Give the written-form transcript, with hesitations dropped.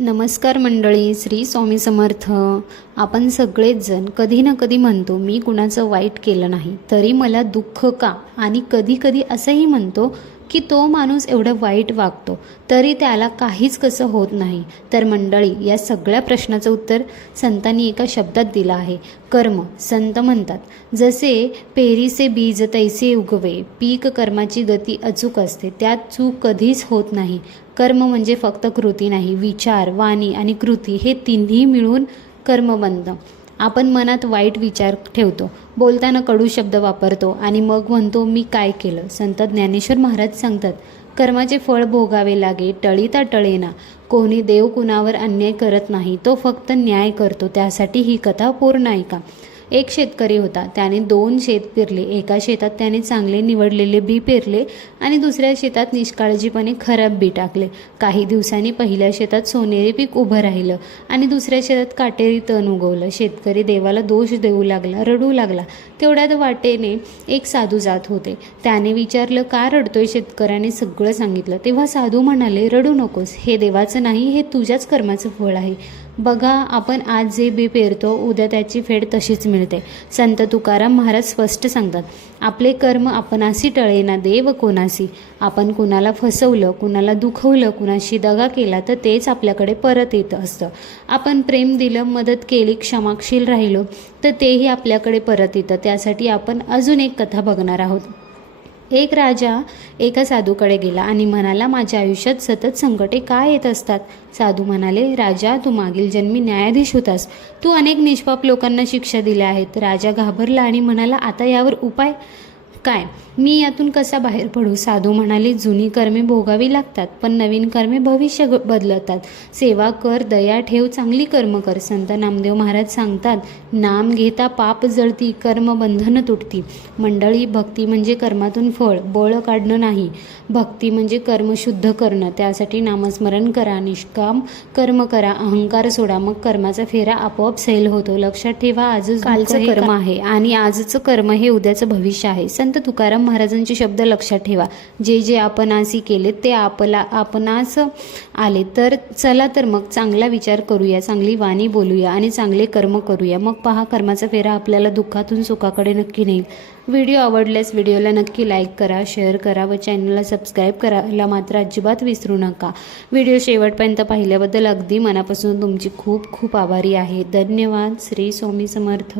नमस्कार मंडळी, श्री स्वामी समर्थ. आपण सगळेच जण कधी ना कधी म्हणतो मी कुणाचं वाईट केलं नाही तरी मला दुःख का, आणि कधी कधी असंही म्हणतो की तो माणूस एवढं वाईट वागतो तरी त्याला काहीच कसं होत नाही. तर मंडळी, या सगळ्या प्रश्नाचं उत्तर संतांनी एका शब्दात दिलं आहे, कर्म. संत म्हणतात, जसे पेरीसे बीज तैसे उगवे, पीक कर्माची गती अचूक असते, त्यात चूक कधीच होत नाही. कर्म म्हणजे फक्त कृती नाही, विचार, वाणी आणि कृती हे तिन्ही मिळून कर्म बनतं. आपण मनात वाईट विचार ठेवतो, बोलताना कडू शब्द वापरतो आणि मग म्हणतो मी काय केलं. संत ज्ञानेश्वर महाराज सांगतात, कर्माचे फळ भोगावे लागे, टळीता टळेना. कोणी देव कुणावर अन्याय करत नाही, तो फक्त न्याय करतो. त्यासाठी ही कथा पूर्ण ऐका. एक शेतकरी होता. त्याने 2 शेत पेरले. एका शेतात त्याने चांगले निवडलेले बी पेरले आणि दुसऱ्या शेतात निष्काळजीपणे खराब बी टाकले. काही दिवसांनी पहिल्या शेतात सोनेरी पीक उभं राहिलं आणि दुसऱ्या शेतात काटेरी तण उगवलं. शेतकरी देवाला दोष देऊ लागला, रडू लागला. तेवढ्यात वाटेने एक साधू जात होते. त्याने विचारलं, का रडतोय? शेतकऱ्याने सगळं सांगितलं. तेव्हा साधू म्हणाले, रडू नकोस, हे देवाचं नाही, हे तुझ्याच कर्माचं फळ आहे. बघा, आपण आज जे बी पेरतो उद्या त्याची फेड तशीच मिळते. संत तुकाराम महाराज स्पष्ट सांगतात, आपले कर्म आपणासी टळेना, देव कोणासी. आपण कुणाला फसवलं, कुणाला दुखवलं, कुणाशी दगा केला तर तेच आपल्याकडे परत येत असतं. आपण प्रेम दिलं, मदत केली, क्षमाशील राहिलो तर तेही आपल्याकडे परत येतं. त्यासाठी आपण अजून एक कथा बघणार आहोत. एक राजा एका साधूकडे गेला आणि म्हणाला, माझ्या आयुष्यात सतत संकटे का येत असतात? साधू म्हणाले, राजा, तू मागील जन्मी न्यायाधीश होतास. तू अनेक निष्पाप लोकांना शिक्षा दिल्या आहेत. राजा घाबरला आणि म्हणाला, आता यावर उपाय काय? मी यातून कसा बाहेर पडू? साधू म्हणाले, जुनी कर्मे भोगावी लागतात, पण नवीन कर्मे भविष्य बदलतात. सेवा कर, दया ठेव, चांगली कर्म कर. संत नामदेव महाराज सांगतात, नाम घेता पाप जळती, कर्म बंधन तुटती. मंडळी, भक्ती म्हणजे कर्मातून फळ, बळ काढणं नाही. भक्ती म्हणजे कर्म शुद्ध करणं. त्यासाठी नामस्मरण करा, निष्काम कर्म करा, अहंकार सोडा, मग कर्माचा फेरा आपोआप सैल होतो. लक्षात ठेवा, आजच कालचं कर्म आहे आणि आजचं कर्म हे उद्याचं भविष्य आहे. संत तुकाराम महाराजांचे शब्द लक्षात ठेवा, जे जे आपणासी केले ते आपणास आले. तर चला तर मग चांगला विचार करूया, चांगली वाणी बोलूया आणि चांगले कर्म करूया. मग पहा, कर्माचा फेरा आपल्याला दुःखातून सुखाकडे नक्की नेईल. व्हिडिओ आवडल्यास व्हिडिओला नक्की लाईक करा, शेअर करा व चॅनलला सबस्क्राईब करायला मात्र अजिबात विसरू नका. व्हिडिओ शेवटपर्यंत पाहिल्याबद्दल अगदी मनापासून तुमची खूप खूप आभारी आहे. धन्यवाद. श्री स्वामी समर्थ.